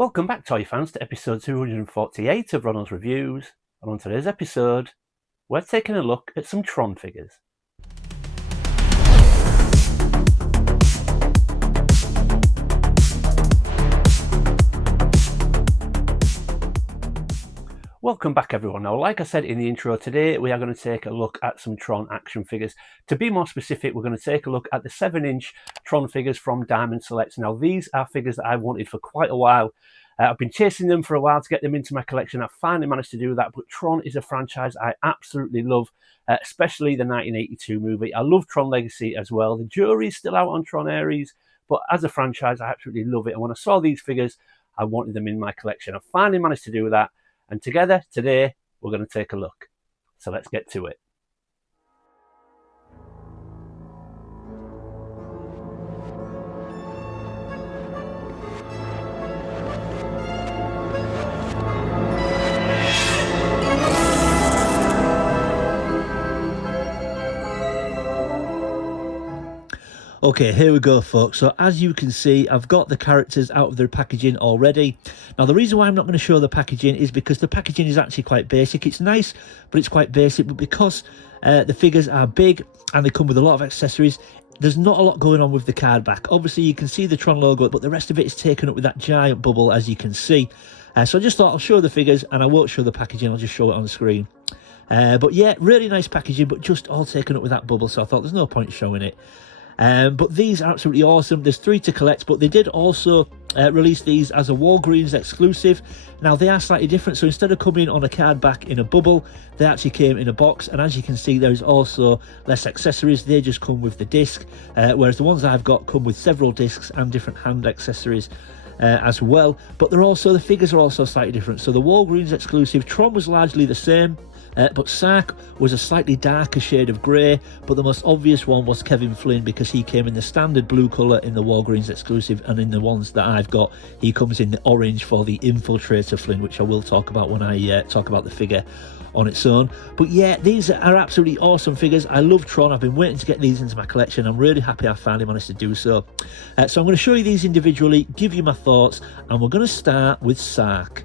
Welcome back, toy fans, to episode 248 of Ronald's Reviews, and on today's episode, we're taking a look at some Tron figures. Welcome back, everyone. Now, like I said in the intro, today we are going to take a look at some Tron action figures. To be more specific, we're going to take a look at the 7-inch Tron figures from Diamond Select. Now, these are figures that I've wanted for quite a while. I've been chasing them for a while to get them into my collection. I've finally managed to do that, but Tron is a franchise I absolutely love, especially the 1982 movie. I love Tron Legacy as well. The jury's still out on Tron Ares, but as a franchise, I absolutely love it. And when I saw these figures, I wanted them in my collection. I finally managed to do that. And together, today, we're going to take a look. So let's get to it. Okay, here we go, folks. So as you can see, I've got the characters out of their packaging already. Now, the reason why I'm not going to show the packaging is because the packaging is actually quite basic. It's nice, but it's quite basic. But because the figures are big and they come with a lot of accessories, there's not a lot going on with the card back. Obviously, you can see the Tron logo, but the rest of it is taken up with that giant bubble, as you can see. So I just thought I'll show the figures, and I won't show the packaging. I'll just show it on the screen. But yeah, really nice packaging, but just all taken up with that bubble. So I thought there's no point showing it. But these are absolutely awesome. There's 3 to collect, but they did also release these as a Walgreens exclusive. Now, they are slightly different. So instead of coming on a card back in a bubble, they actually came in a box. And as you can see, there's also less accessories. They just come with the disc, whereas the ones I've got come with several discs and different hand accessories as well. But the figures are also slightly different. So the Walgreens exclusive Tron was largely the same. But Sark was a slightly darker shade of grey, but the most obvious one was Kevin Flynn, because he came in the standard blue colour in the Walgreens exclusive, and in the ones that I've got, he comes in the orange for the Infiltrator Flynn, which I will talk about when I talk about the figure on its own. But yeah, these are absolutely awesome figures. I love Tron. I've been waiting to get these into my collection. I'm really happy I finally managed to do so. So I'm going to show you these individually, give you my thoughts, and we're going to start with Sark.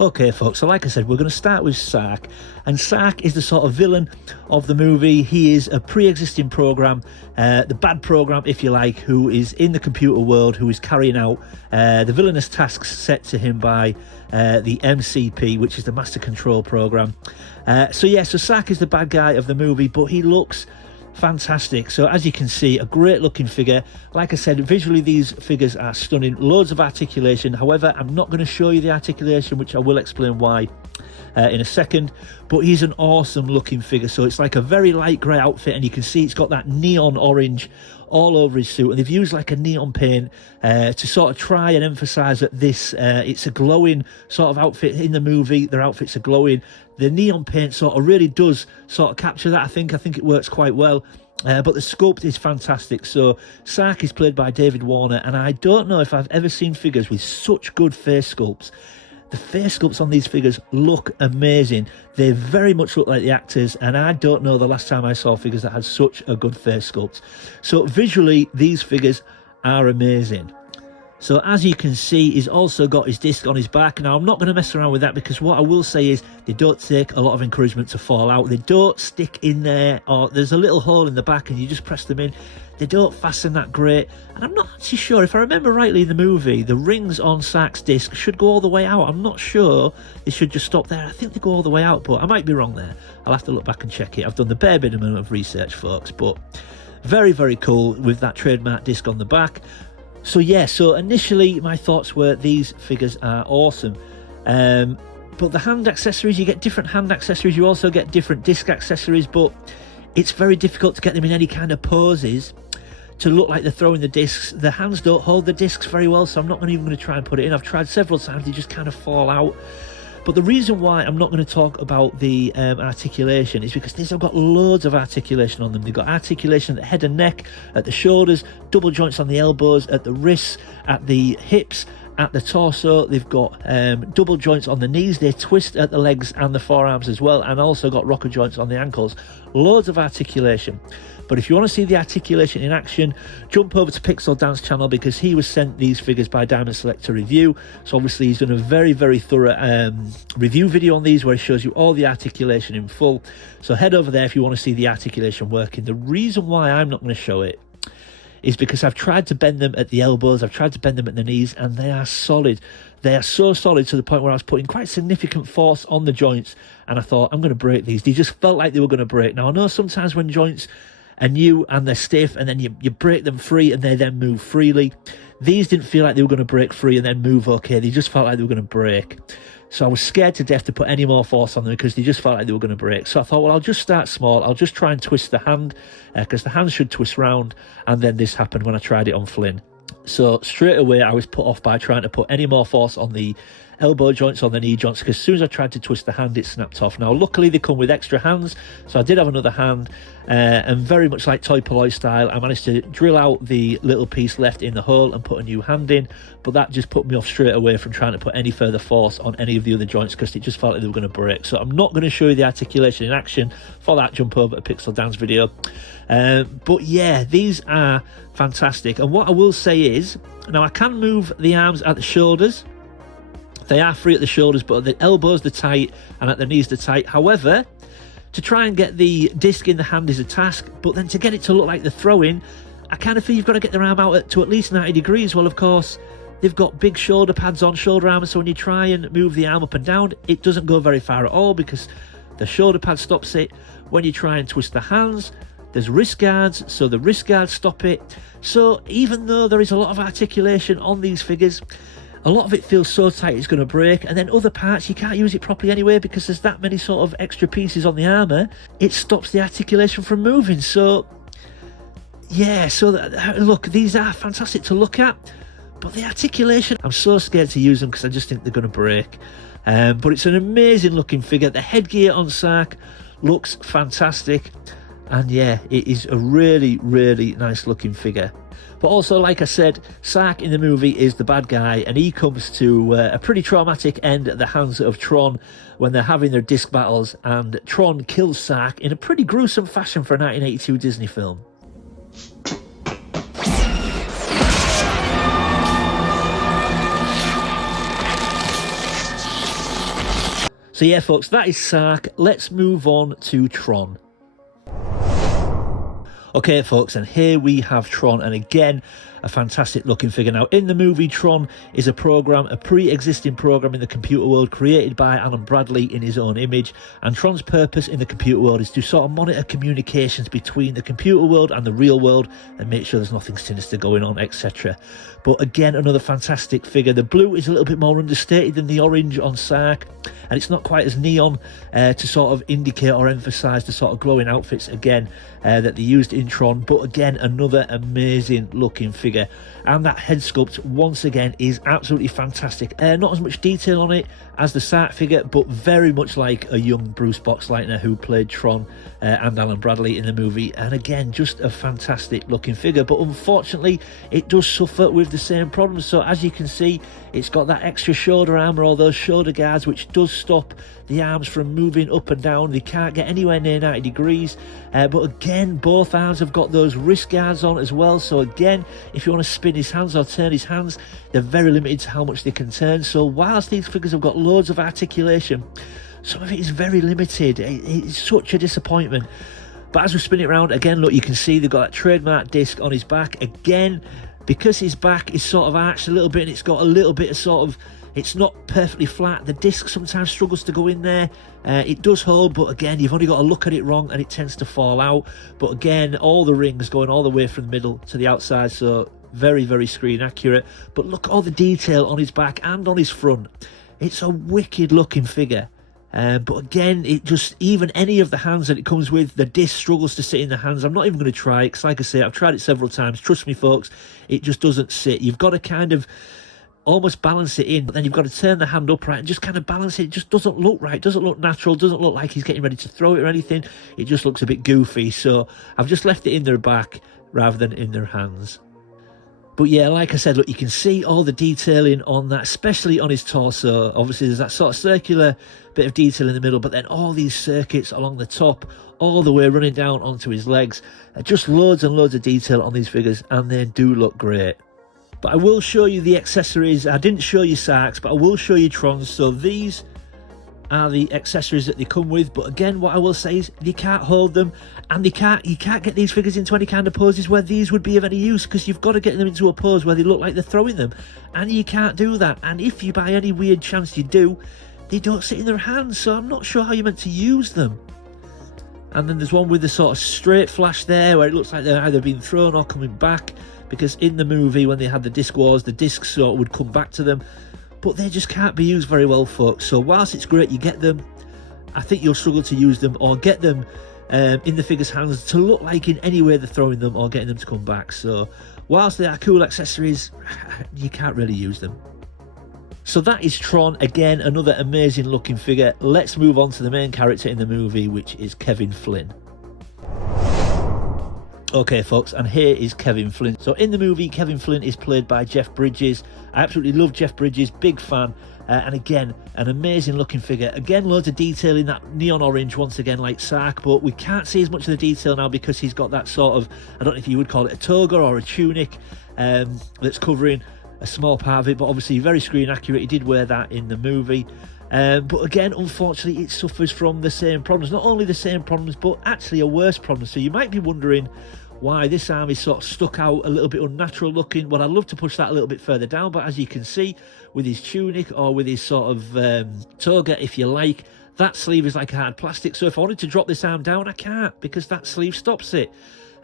Okay, folks, so like I said, we're going to start with Sark. And Sark is the sort of villain of the movie. He is a pre-existing program, the bad program, if you like, who is in the computer world, who is carrying out the villainous tasks set to him by the MCP, which is the Master Control Program. So Sark is the bad guy of the movie, but he looks fantastic. So as you can see, a great looking figure. Like I said, visually these figures are stunning. Loads of articulation. However, I'm not going to show you the articulation, which I will explain why in a second. But he's an awesome looking figure. So it's like a very light grey outfit, and you can see it's got that neon orange all over his suit, and they've used like a neon paint to sort of try and emphasize that this it's a glowing sort of outfit. In the movie, their outfits are glowing. The neon paint sort of really does sort of capture that. I think it works quite well. But the sculpt is fantastic. So Sark is played by David Warner, and I don't know if I've ever seen figures with such good face sculpts. The face sculpts on these figures look amazing. They very much look like the actors, and I don't know the last time I saw figures that had such a good face sculpt. So visually, these figures are amazing. So as you can see, he's also got his disc on his back. Now, I'm not going to mess around with that, because what I will say is they don't take a lot of encouragement to fall out. They don't stick in there, or there's a little hole in the back and you just press them in. They don't fasten that great. And I'm not actually sure, if I remember rightly in the movie, the rings on Sark's disc should go all the way out. I'm not sure they should just stop there. I think they go all the way out, but I might be wrong there. I'll have to look back and check it. I've done the bare minimum of research, folks, but very, very cool with that trademark disc on the back. So yeah, so initially my thoughts were these figures are awesome. But the hand accessories, you get different hand accessories, you also get different disc accessories, but it's very difficult to get them in any kind of poses to look like they're throwing the discs. The hands don't hold the discs very well, so I'm not even going to try and put it in. I've tried several times, they just kind of fall out. But the reason why I'm not going to talk about the articulation is because these have got loads of articulation on them. They've got articulation at the head and neck, at the shoulders, double joints on the elbows, at the wrists, at the hips, at the torso. They've got double joints on the knees. They twist at the legs and the forearms as well, and also got rocker joints on the ankles. Loads of articulation. But if you want to see the articulation in action, jump over to Pixel Dance channel, because he was sent these figures by Diamond Select to review. So obviously he's done a very, very thorough review video on these where he shows you all the articulation in full. So head over there if you want to see the articulation working. The reason why I'm not going to show it is because I've tried to bend them at the elbows, I've tried to bend them at the knees, and they are solid. They are so solid to the point where I was putting quite significant force on the joints, and I thought, I'm going to break these. They just felt like they were going to break. Now, I know sometimes when joints are new and they're stiff, and then you break them free and they then move freely. These didn't feel like they were going to break free and then move okay. They just felt like they were going to break. So I was scared to death to put any more force on them because they just felt like they were going to break. So I thought, well, I'll just start small. I'll just try and twist the hand, because the hand should twist round. And then this happened when I tried it on Flynn. So straight away I was put off by trying to put any more force on the elbow joints, on the knee joints, because as soon as I tried to twist the hand, it snapped off. Now luckily they come with extra hands, so I did have another hand, and very much like Toy Polloi style, I managed to drill out the little piece left in the hole and put a new hand in. But that just put me off straight away from trying to put any further force on any of the other joints, because it just felt like they were going to break. So I'm not going to show you the articulation in action. For that, jump over to Pixel Dance video. But yeah, these are fantastic. And what I will say is, now I can move the arms at the shoulders. They are free at the shoulders, but at the elbows they're tight and at the knees they're tight. However, to try and get the disc in the hand is a task, but then to get it to look like the throwing, I kind of feel you've got to get their arm out to at least 90 degrees. Well, of course, they've got big shoulder pads on, shoulder armor, so when you try and move the arm up and down, it doesn't go very far at all because the shoulder pad stops it. When you try and twist the hands, there's wrist guards, so the wrist guards stop it. So even though there is a lot of articulation on these figures, a lot of it feels so tight it's going to break, and then other parts you can't use it properly anyway because there's that many sort of extra pieces on the armour. It stops the articulation from moving. So yeah, so look, these are fantastic to look at, but the articulation, I'm so scared to use them because I just think they're going to break. But it's an amazing looking figure. The headgear on Sark looks fantastic, and yeah, it is a really, really nice looking figure. But also, like I said, Sark in the movie is the bad guy, and he comes to a pretty traumatic end at the hands of Tron when they're having their disc battles, and Tron kills Sark in a pretty gruesome fashion for a 1982 Disney film. So yeah, folks, that is Sark. Let's move on to Tron. Okay, folks, and here we have Tron, and again, a fantastic looking figure. Now, in the movie, Tron is a pre-existing program in the computer world created by Alan Bradley in his own image, and Tron's purpose in the computer world is to sort of monitor communications between the computer world and the real world and make sure there's nothing sinister going on, etc. But again, another fantastic figure. The blue is a little bit more understated than the orange on Sark, and it's not quite as neon to sort of indicate or emphasise the sort of glowing outfits again that they used in Tron. But again, another amazing looking figure, and that head sculpt once again is absolutely fantastic. Not as much detail on it as the Sark figure, but very much like a young Bruce Boxleitner who played Tron and Alan Bradley in the movie. And again, just a fantastic looking figure, but unfortunately it does suffer with the same problems. So as you can see, it's got that extra shoulder armor or those shoulder guards, which does stop the arms from moving up and down. They can't get anywhere near 90 degrees. But again, both arms have got those wrist guards on as well. So again, if you want to spin his hands or turn his hands, they're very limited to how much they can turn. So whilst these figures have got loads of articulation, some of it is very limited. It's such a disappointment. But as we spin it around, again, look, you can see they've got that trademark disc on his back. Again, because his back is sort of arched a little bit and it's got a little bit of sort of, it's not perfectly flat, the disc sometimes struggles to go in there. It does hold, but again, you've only got to look at it wrong and it tends to fall out. But again, all the rings going all the way from the middle to the outside, so very, very screen accurate. But look at all the detail on his back and on his front. It's a wicked looking figure. But again, it just, even any of the hands that it comes with, the disc struggles to sit in the hands. I'm not even going to try it, because like I say, I've tried it several times. Trust me, folks, it just doesn't sit. You've got to kind of almost balance it in, but then you've got to turn the hand upright and just kind of balance it. It just doesn't look right, doesn't look natural, doesn't look like he's getting ready to throw it or anything. It just looks a bit goofy, so I've just left it in their back rather than in their hands. But yeah, like I said, look, you can see all the detailing on that, especially on his torso. Obviously, there's that sort of circular bit of detail in the middle, but then all these circuits along the top, all the way running down onto his legs. Just loads and loads of detail on these figures, and they do look great. But I will show you the accessories. I didn't show you Sarks, but I will show you Trons. So these are the accessories that they come with, but again, what I will say is you can't hold them, and you can't get these figures into any kind of poses where these would be of any use, because you've got to get them into a pose where they look like they're throwing them, and you can't do that. And if you, by any weird chance you do, they don't sit in their hands, so I'm not sure how you're meant to use them. And then there's one with the sort of straight flash there, where it looks like they're either being thrown or coming back, because in the movie when they had the disc wars, the discs sort of would come back to them, but they just can't be used very well, folks. So whilst it's great you get them, I think you'll struggle to use them or get them in the figure's hands to look like in any way they're throwing them or getting them to come back. So whilst they are cool accessories, you can't really use them. So that is Tron. Again, another amazing looking figure. Let's move on to the main character in the movie, which is Kevin Flynn. Okay folks, and here is Kevin Flynn. So in the movie, Kevin Flynn is played by Jeff Bridges. I absolutely love Jeff Bridges, big fan. And again, an amazing looking figure. Again, loads of detail in that neon orange, once again like Sark, but we can't see as much of the detail now because he's got that sort of, I don't know if you would call it a toga or a tunic that's covering a small part of it, but obviously very screen accurate. He did wear that in the movie. But again, unfortunately, it suffers from the same problems. Not only the same problems, but actually a worse problem. So you might be wondering why this arm is sort of stuck out, a little bit unnatural looking. Well, I'd love to push that a little bit further down, but as you can see, with his tunic or with his sort of toga, if you like, that sleeve is like hard plastic. So if I wanted to drop this arm down, I can't, because that sleeve stops it.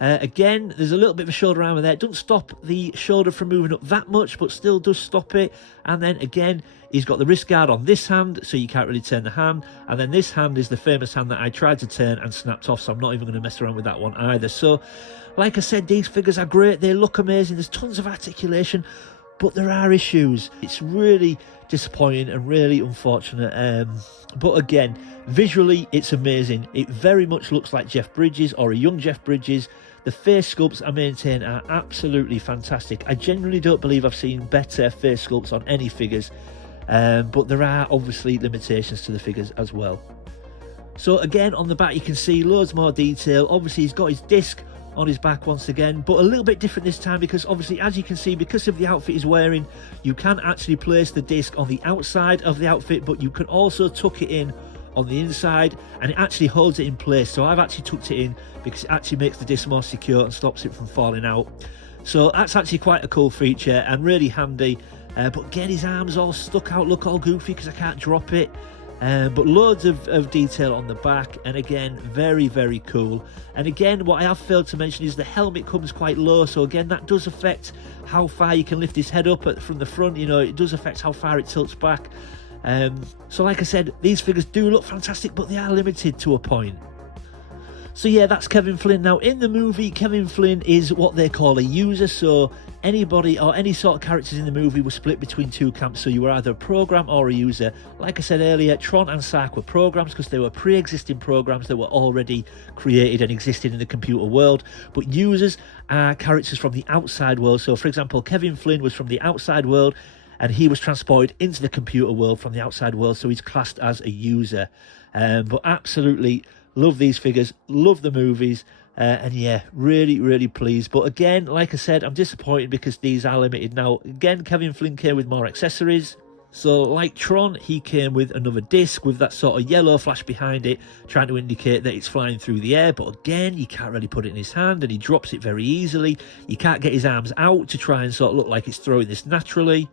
Again, there's a little bit of a shoulder armour there. It doesn't stop the shoulder from moving up that much, but still does stop it. And then again, he's got the wrist guard on this hand, so you can't really turn the hand. And then this hand is the famous hand that I tried to turn and snapped off, so I'm not even going to mess around with that one either. So, like I said, these figures are great. They look amazing. There's tons of articulation, but there are issues. It's really disappointing and really unfortunate. But again, visually, it's amazing. It very much looks like Jeff Bridges or a young Jeff Bridges. The face sculpts, I maintain, are absolutely fantastic. I genuinely don't believe I've seen better face sculpts on any figures, but there are obviously limitations to the figures as well. So again, on the back you can see loads more detail. Obviously he's got his disc on his back once again, but a little bit different this time, because obviously, as you can see, because of the outfit he's wearing, you can actually place the disc on the outside of the outfit, but you can also tuck it in on the inside, and it actually holds it in place. So I've actually tucked it in because it actually makes the disc more secure and stops it from falling out. So that's actually quite a cool feature and really handy. But again, his arms all stuck out, look all goofy because I can't drop it. But loads of detail on the back, and again, very, very cool. And again, what I have failed to mention is the helmet comes quite low, so again, that does affect how far you can lift his head up from the front. You know, it does affect how far it tilts back. So like I said, these figures do look fantastic, but they are limited to a point. So yeah, that's Kevin Flynn. Now in the movie, Kevin Flynn is what they call a user, so anybody or any sort of characters in the movie were split between two camps, so you were either a program or a user. Like I said earlier, Tron and Sark were programs because they were pre-existing programs that were already created and existed in the computer world, but users are characters from the outside world. So for example, Kevin Flynn was from the outside world, and he was transported into the computer world from the outside world, so he's classed as a user. But absolutely love these figures, love the movies, and yeah, really, really pleased. But again, like I said, I'm disappointed because these are limited. Now, again, Kevin Flynn came with more accessories. So like Tron, he came with another disc with that sort of yellow flash behind it, trying to indicate that it's flying through the air. But again, you can't really put it in his hand, and he drops it very easily. You can't get his arms out to try and sort of look like it's throwing this naturally.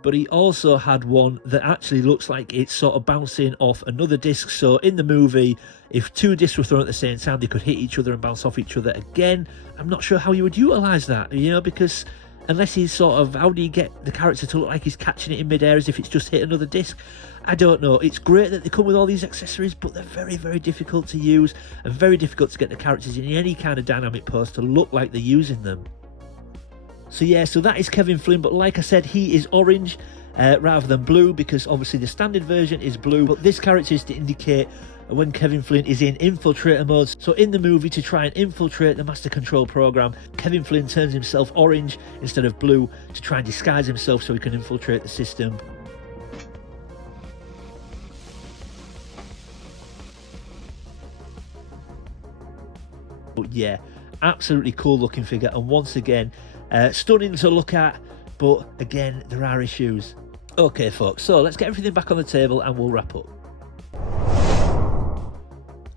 But he also had one that actually looks like it's sort of bouncing off another disc. So in the movie, if two discs were thrown at the same time, they could hit each other and bounce off each other. Again, I'm not sure how you would utilise that, you know, because unless he's sort of, how do you get the character to look like he's catching it in midair as if it's just hit another disc? I don't know. It's great that they come with all these accessories, but they're very, very difficult to use and very difficult to get the characters in any kind of dynamic pose to look like they're using them. So yeah, so that is Kevin Flynn, but like I said, he is orange rather than blue, because obviously the standard version is blue, but this character is to indicate when Kevin Flynn is in infiltrator mode. So in the movie, to try and infiltrate the Master Control program, Kevin Flynn turns himself orange instead of blue to try and disguise himself so he can infiltrate the system. But yeah, absolutely cool looking figure, and once again, stunning to look at, but again, there are issues. Okay folks, so let's get everything back on the table and we'll wrap up.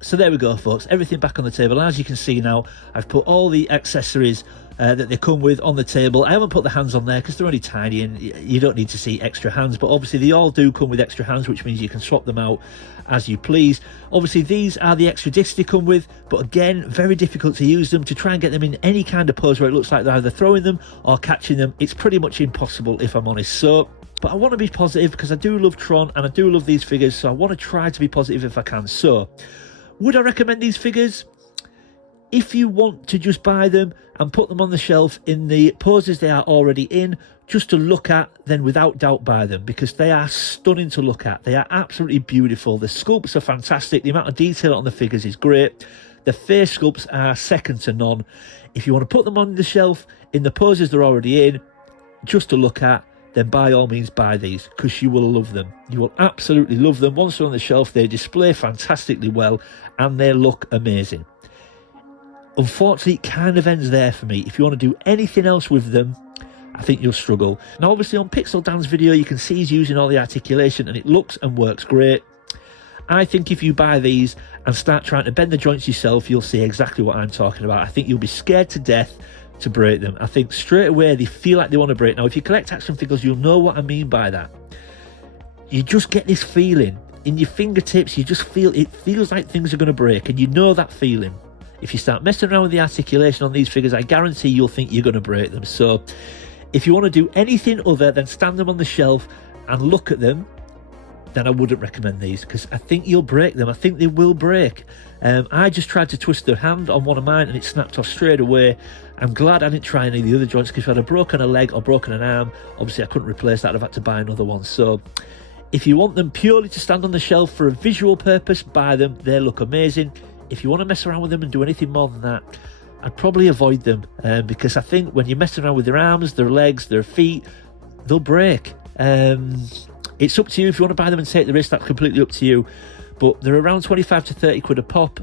So there we go folks, everything back on the table. As you can see now, I've put all the accessories that they come with on the table. I haven't put the hands on there because they're only tiny and you don't need to see extra hands, but obviously they all do come with extra hands, which means you can swap them out as you please. Obviously these are the extra discs they come with, but again, very difficult to use them. To try and get them in any kind of pose where it looks like they're either throwing them or catching them, it's pretty much impossible if I'm honest. So, but I want to be positive because I do love Tron and I do love these figures, so I want to try to be positive if I can. So, would I recommend these figures? If you want to just buy them and put them on the shelf in the poses they are already in, just to look at, then without doubt buy them, because they are stunning to look at. They are absolutely beautiful. The sculpts are fantastic. The amount of detail on the figures is great. The face sculpts are second to none. If you want to put them on the shelf in the poses they're already in, just to look at, then by all means buy these, because you will love them. You will absolutely love them. Once they're on the shelf, they display fantastically well and they look amazing. Unfortunately, it kind of ends there for me. If you want to do anything else with them, I think you'll struggle. Now obviously on Pixel Dan's video, you can see he's using all the articulation and it looks and works great. I think if you buy these and start trying to bend the joints yourself, you'll see exactly what I'm talking about. I think you'll be scared to death to break them. I think straight away they feel like they want to break. Now if you collect action figures, you'll know what I mean by that. You just get this feeling in your fingertips. You just feel, it feels like things are going to break, and you know that feeling. If you start messing around with the articulation on these figures, I guarantee you'll think you're going to break them. So if you want to do anything other than stand them on the shelf and look at them, then I wouldn't recommend these, because I think you'll break them. I think they will break. I just tried to twist the hand on one of mine and it snapped off straight away. I'm glad I didn't try any of the other joints, because if I'd have broken a leg or broken an arm, obviously I couldn't replace that. I'd have had to buy another one. So if you want them purely to stand on the shelf for a visual purpose, buy them. They look amazing. If you want to mess around with them and do anything more than that, I'd probably avoid them, because I think when you're messing around with their arms, their legs, their feet, they'll break. It's up to you. If you want to buy them and take the risk, that's completely up to you. But they're around 25 to 30 quid a pop,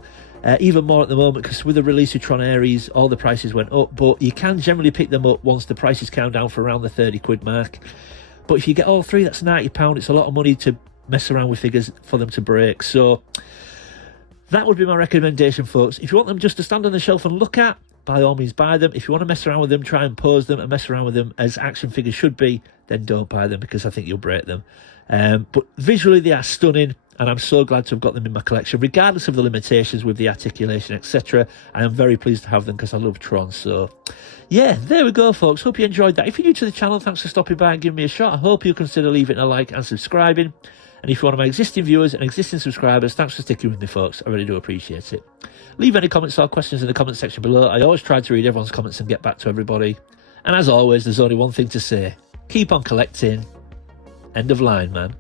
even more at the moment, because with the release of Tron Ares, all the prices went up. But you can generally pick them up once the prices count down for around the 30 quid mark. But if you get all three, that's £90. It's a lot of money to mess around with figures for them to break. So that would be my recommendation, folks. If you want them just to stand on the shelf and look at, by all means buy them. If you want to mess around with them, try and pose them and mess around with them as action figures should be, then don't buy them, because I think you'll break them. But visually they are stunning, and I'm so glad to have got them in my collection, regardless of the limitations with the articulation, etc. I am very pleased to have them because I love Tron. So yeah, there we go, folks. Hope you enjoyed that. If you're new to the channel, thanks for stopping by and giving me a shot. I hope you'll consider leaving a like and subscribing. And if you're one of my existing viewers and existing subscribers, thanks for sticking with me, folks. I really do appreciate it. Leave any comments or questions in the comment section below. I always try to read everyone's comments and get back to everybody. And as always, there's only one thing to say. Keep on collecting. End of line, man.